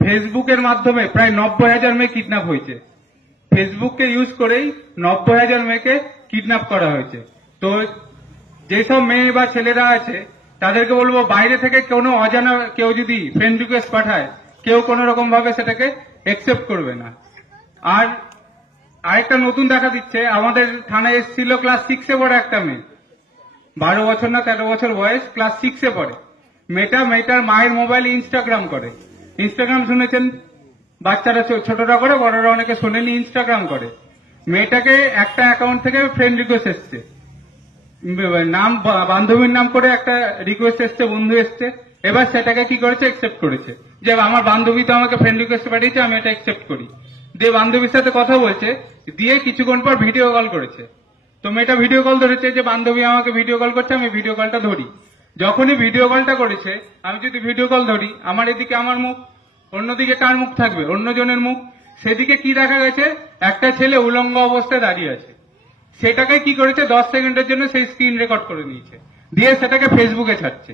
ফেসবুকের মাধ্যমে প্রায় 90,000 মেয়ে কিডন্যাপ হয়েছে। ফেসবুককে ইউজ করেই 90,000 মেয়েকে কিডন্যাপ করা হয়েছে। তো যেসব মেয়ে বা ছেলেরা আছে তাদেরকে বলবো, বাইরে থেকে কোনো অজানা কেউ যদি ফ্রেন্ড রিকোয়েস্ট পাঠায়, কেউ কোন রকম ভাবে সেটাকে একসেপ্ট করবে না। আর আরেকটা নতুন দেখা দিচ্ছে, আমাদের থানায় এসেছিল ক্লাস 6-এ পড়ে একটা মেয়ে, 12 বছর না 13 বছর বয়স, ক্লাস 6-এ পড়ে। মেয়েটার মায়ের মোবাইলে ইনস্টাগ্রাম করে। ইনস্টাগ্রাম শুনেছেন, বাচ্চারা ছোটরা করে, বড়রা অনেকে শোনেনি, ইনস্টাগ্রাম করে। মেয়েটাকে একটা অ্যাকাউন্ট থেকে ফ্রেন্ড রিকোয়েস্ট এসছে, নাম বান্ধবীর নাম করে একটা রিকোয়েস্ট এসছে, বন্ধু এসছে। এবার সেটাকে কি করেছে, একসেপ্ট করেছে, যে আমার বান্ধবী তো আমাকে ফ্রেন্ড রিকোয়েস্ট পাঠিয়েছে, আমি এটা একসেপ্ট করি। দিয়ে বান্ধবীর সাথে কথা বলছে, দিয়ে কিছুক্ষণ পর ভিডিও কল করেছে। তো মেয়েটা ভিডিও কল ধরেছে, যে বান্ধবী আমাকে ভিডিও কল করছে, আমি ভিডিও কলটা ধরি। যখনই ভিডিও কলটা করেছে, আমি যদি ভিডিও কল ধরি, আমার এদিকে আমার মুখ, অন্যদিকে কার মুখ থাকবে, অন্যজনের মুখ। সেদিকে কি দেখা গেছে, একটা ছেলে উলঙ্গ অবস্থায় দাঁড়িয়ে আছে। সেটাকে কি করেছে, 10 সেকেন্ডের জন্য সেই স্ক্রিন রেকর্ড করে নিয়েছে, দিয়ে সেটাকে ফেসবুকে ছাড়ছে।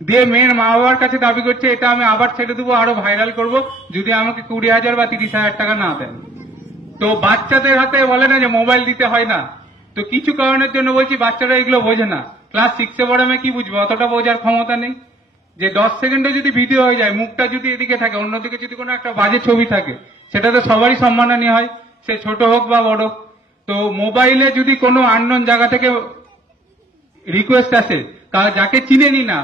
দিয়ে মেয়ের মা বাবার কাছে দাবি করছে, এটা আমি আবার ছেড়ে দেবো, আরো ভাইরাল করব, যদি আমাকে 20,000 বা 30,000 টাকা না দেন। তো বাচ্চাদের হাতে বলে না যে মোবাইল দিতে হয় না, তো কিছু কারণের জন্য বলছি বাচ্চারা এগুলো বোঝে না। ক্লাস 6-এ পড়ে আমি কি বুঝবো, অতটা বোঝার ক্ষমতা নেই। যে 10 সেকেন্ডে যদি ভিডিও হয়ে যায়, মুখটা যদি এদিকে থাকে, অন্যদিকে যদি কোনো একটা বাজে ছবি থাকে, সেটা তো সবারই সম্মানহানি হয়, সে ছোট হোক বা বড়। তো মোবাইলে যদি কোনো আননোন জায়গা থেকে রিকোয়েস্ট আসে, যাকে চিনেনি না,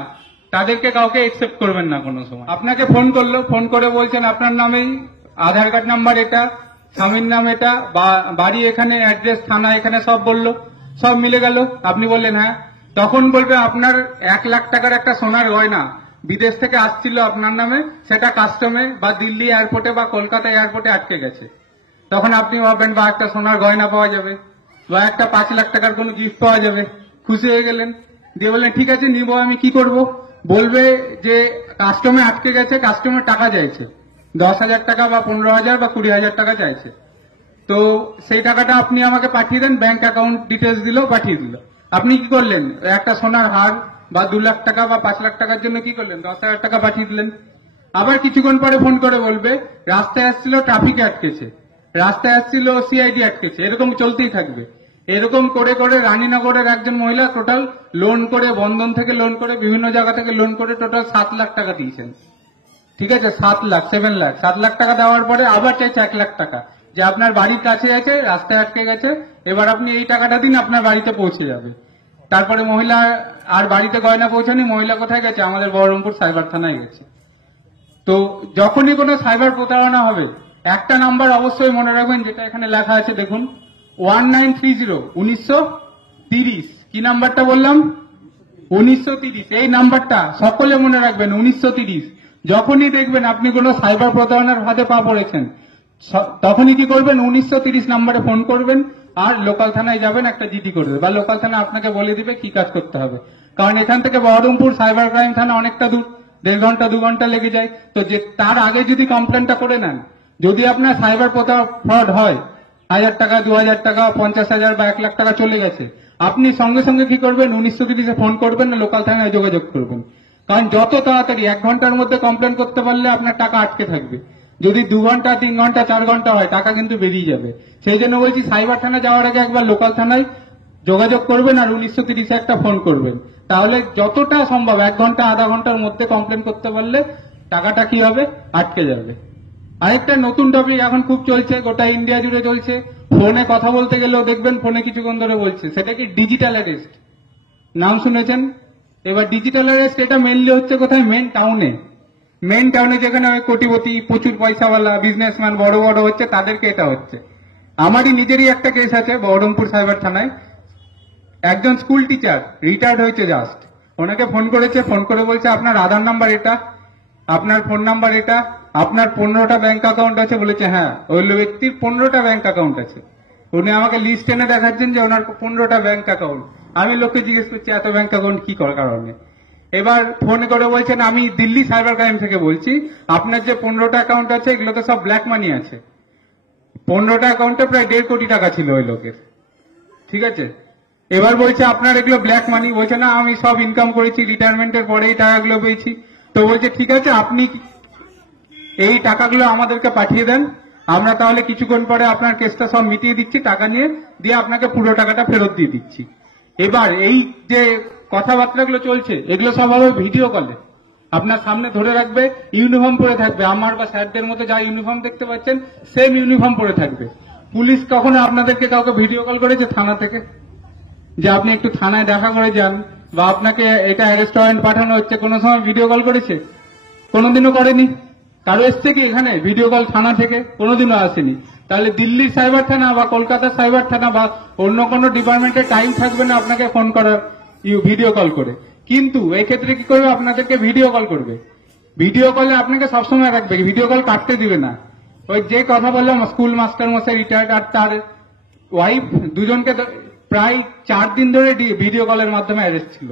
তাদেরকে কাউকে একসেপ্ট করবেন না কোনো সময়। আপনাকে ফোন করলো, ফোন করে বলছেন আপনার নামেই, আধার কার্ড নাম্বার এটা, স্বামীর নাম এটা, বাড়ি এখানে, অ্যাড্রেস থানা এখানে, সব বললো, সব মিলে গেল। আপনি বললেন হ্যাঁ। তখন বলবে আপনার 1 লাখ টাকার একটা সোনার গয়না বিদেশ থেকে আসছিল আপনার নামে, সেটা কাস্টমে বা দিল্লি এয়ারপোর্টে বা কলকাতা এয়ারপোর্টে আটকে গেছে। তখন আপনি ভাববেন বা একটা সোনার গয়না পাওয়া যাবে, বা একটা 5 লাখ টাকার কোনো গিফট পাওয়া যাবে, খুশি হয়ে গেলেন। দিয়ে বললেন ঠিক আছে নিবো, আমি কি করব? বলবে যে কাস্টমে আটকে গেছে, কাস্টমের টাকা চাইছে, 10,000 টাকা বা 15,000 বা 20,000 টাকা চাইছে। তো সেই টাকাটা আপনি আমাকে পাঠিয়ে দেন, ব্যাংক অ্যাকাউন্ট ডিটেলস দিল, পাঠিয়ে দিল। আপনি কি করলেন, একটা সোনার হার বা 2 লাখ টাকা বা 5 লাখ টাকার জন্য কি করলেন, 10,000 টাকা পাঠিয়ে দিলেন। আবার কিছুক্ষণ পরে ফোন করে বলবে রাস্তায় আসছিল, ট্রাফিকে আটকেছে, রাস্তায় আসছিল, সিআইডি আটকেছে, এরকম চলতেই থাকবে। এরকম করে করে রানীনগরের একজন মহিলা টোটাল লোন করে, বন্ধন থেকে লোন করে, বিভিন্ন জায়গা থেকে লোন করে টোটাল 7 লাখ টাকা দিয়েছেন। ঠিক আছে, 7 লাখ, 7 লাখ, 7 লাখ টাকা দেওয়ার পরে আবার চাইছে 1 লাখ টাকা, যে আপনার বাড়ির কাছে আছে, রাস্তায় আটকে গেছে, এবার আপনি এই টাকাটা দিন, আপনার বাড়িতে পৌঁছে যাবে। তারপরে মহিলা আর বাড়িতে গয়না পৌঁছানি, মহিলা কোথায় গেছে, আমাদের বহরমপুর সাইবার থানায় গেছে। তো যখনই কোনো সাইবার প্রতারণা হবে, একটা নাম্বার অবশ্যই মনে রাখবেন, যেটা এখানে লেখা আছে দেখুন, 1930, 1930। কি নাম্বারটা বললাম, 1930। এই নাম্বারটা সকলে মনে রাখবেন, 1930। যখনই দেখবেন আপনি কোনো সাইবার প্রতারণার ফাঁদে পা পড়েছেন, তখনই কি করবেন, 1930 নাম্বারে ফোন করবেন, আর লোকাল থানায় যাবেন, একটা জিডি করবে, বা লোকাল থানা আপনাকে বলে দিবে কি কাজ করতে হবে। কারণ এখান থেকে বহরমপুর সাইবার ক্রাইম থানা অনেকটা দূর, 1.5 ঘন্টা 2 ঘন্টা লেগে যায়। তো যে তার আগে যদি কমপ্লেনটা করে নেন, যদি আপনার সাইবার ফ্রড হয়, 1,000 টাকা, 2,000 টাকা, 50,000 বা 1 লাখ টাকা চলে গেছে, আপনি সঙ্গে সঙ্গে কি করবেন, 1930-এ ফোন করবেন, না লোকাল থানায় যোগাযোগ করবেন। কারণ যত তাড়াতাড়ি 1 ঘন্টার মধ্যে কমপ্লেন করতে পারলে আপনার টাকা আটকে থাকবে। যদি 2 ঘন্টা, 3 ঘন্টা, 4 ঘন্টা হয়, টাকা কিন্তু বেরিয়ে যাবে। সেই জন্য বলছি, সাইবার থানা যাওয়ার আগে একবার লোকাল থানায় যোগাযোগ করবেন, আর 1930-এ একটা ফোন করবেন। তাহলে যতটা সম্ভব 1 ঘন্টা, আধা ঘন্টার মধ্যে কমপ্লেন করতে পারলে টাকাটা কি হবে, আটকে যাবে। আরেকটা নতুন টপিক এখন খুব চলছে, গোটা ইন্ডিয়া জুড়ে চলছে, ফোনে কথা বলতে গেলেও দেখবেন ফোনে কিছুক্ষণ ধরে বলছে, সেটা কি ডিজিটাল অ্যারেস্ট। নাম শুনেছেন? এবার ডিজিটাল অ্যারেস্ট এটা মেনলি হচ্ছে কোথায়, মেন টাউনে যেখানে কোটিপতি, প্রচুর পয়সাওয়ালা বিজনেসম্যান বড় বড় হচ্ছে, তাদেরকে এটা হচ্ছে। আমারই নিজেরই একটা কেস আছে বহরমপুর সাইবার থানায়। একজন স্কুল টিচার রিটায়ার্ড হয়েছে জাস্ট, ওনাকে ফোন করেছে, ফোন করে বলছে আপনার আধার নাম্বার এটা, আপনার ফোন নাম্বার এটা, আপনার 15টা ব্যাংক অ্যাকাউন্ট আছে। বলেছে হ্যাঁ, ওই ব্যক্তির 15টা ব্যাংক অ্যাকাউন্ট আছে। উনি আমাকে লিস্ট এনে দেখাচ্ছেন যে ওনার 15টা ব্যাংক অ্যাকাউন্ট। আমি লোককে জিজ্ঞেস করছি এত ব্যাংক অ্যাকাউন্ট কি কারণে। এবার ফোন করে বলছেন আমি দিল্লি সাইবার ক্রাইম থেকে বলছি, আপনার যে 15টা অ্যাকাউন্ট আছে এগুলো তো সব ব্ল্যাক মানি আছে। 15টা অ্যাকাউন্টে প্রায় 1.5 কোটি টাকা ছিল ওই লোকের। ঠিক আছে, এবার বলছে আপনার এগুলো ব্ল্যাক মানি। বলছে না, আমি সব ইনকাম করেছি, রিটায়ারমেন্টের পরেই টাকাগুলো পেয়েছি। তো বলছে ঠিক আছে, আপনি এই টাকাগুলো আমাদেরকে পাঠিয়ে দেন, আমরা তাহলে কিছুক্ষণ পরে আপনার কেসটা সব মিটিয়ে দিচ্ছি, টাকা নিয়ে দিয়ে আপনাকে পুরো টাকাটা ফেরত দিয়ে দিচ্ছি। এবার এই যে কথাবার্তাগুলো চলছে এগুলো সব হবে ভিডিও কলে, আপনার সামনে ধরে রাখবে, ইউনিফর্ম পরে থাকবে, আমার বা স্যারদের মতো যা ইউনিফর্ম দেখতে পাচ্ছেন সেম ইউনিফর্ম পরে থাকবে। পুলিশ কখনো আপনাদেরকে কাউকে ভিডিও কল করেছে থানা থেকে যে আপনি একটু থানায় দেখা করে যান, বা আপনাকে এটা অ্যারেস্ট ওয়ারেন্ট পাঠানো হচ্ছে, কোনো সময় ভিডিও কল করেছে? কোনোদিনও করেনি। কারো এসছে কি এখানে ভিডিও কল থানা থেকে? কোনোদিনও আসেনি। তাহলে দিল্লির সাইবার থানা বা কলকাতার সাইবার থানা বা অন্য কোনো ডিপার্টমেন্টের টাইম থাকবে না আপনাকে ফোন করার ভিডিও কল করে। কিন্তু এই ক্ষেত্রে কি করবে, আপনাদেরকে ভিডিও কল করবে। ভিডিও কলে আপনাকে সবসময় রাখবে, ভিডিও কল কাটতে দিবে না। ওই যে কথা বললাম স্কুল মাস্টার মশাই রিটায়ার্ড আর তার ওয়াইফ দুজনকে প্রায় 4 দিন ধরে ভিডিও কলের মাধ্যমে অ্যারেস্ট ছিল।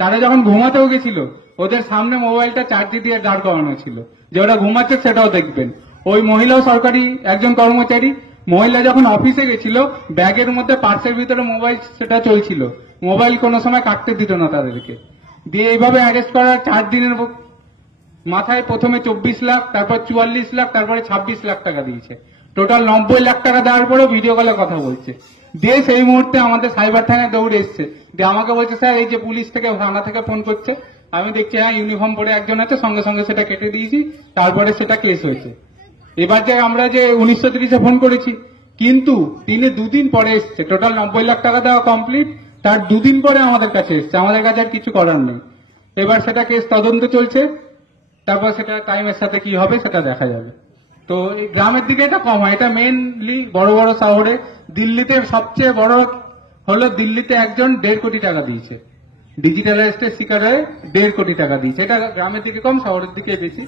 তারা যখন ঘুমাতেও গেছিল ওদের সামনে মোবাইলটা চার্জে দিয়ে দাঁড় করানো ছিল যে ওরা ঘুমাচ্ছে সেটাও দেখবেন। ওই মহিলাও সরকারি একজন কর্মচারী, মহিলা যখন অফিসে গেছিল ব্যাগের মধ্যে পার্সের ভিতরে মোবাইল সেটা চলছিল, মোবাইল কোনো সময় কাটতে দিত না তাদেরকে। দিয়ে এইভাবে অ্যারেস্ট করার 4 দিনের মাথায় প্রথমে 24 লাখ, তারপর 44 লাখ, তারপরে 26 লাখ টাকা দিয়েছে। টোটাল 90 লাখ টাকা দেওয়ার পরেও ভিডিও কলে কথা বলছে। দিয়ে সেই মুহূর্তে আমাদের সাইবার থানায় দৌড়ে এসছে, দিয়ে আমাকে বলছে স্যার এই যে পুলিশ থেকে থানা থেকে ফোন করছে। আমি দেখছি হ্যাঁ ইউনিফর্ম পরে একজন আছে, সঙ্গে সঙ্গে সেটা কেটে দিয়েছি, তারপরে সেটা কেস হয়েছে। এবার যে আমরা যে 1930 ফোন করেছি, কিন্তু তিনি 2 দিন পরে এসছে, টোটাল 90 লাখ টাকা দেওয়া কমপ্লিট, তার 2 দিন পরে আমাদের কাছে এসছে, আমাদের কাছে আর কিছু করার নেই। এবার সেটা কেস তদন্ত চলছে, তারপর সেটা টাইমের সাথে কি হবে সেটা দেখা যাবে। তো এই গ্রামের দিকে এটা কম হয়, এটা মেনলি বড় বড় শহরে। দিল্লিতে সবচেয়ে বড় হলো, দিল্লিতে একজন 1.5 কোটি টাকা দিয়েছে, ডিজিটাল অ্যারেস্টের শিকার হয়ে 1.5 কোটি টাকা দিয়েছে। এটা গ্রামের দিকে কম, শহরের দিকে বেশি।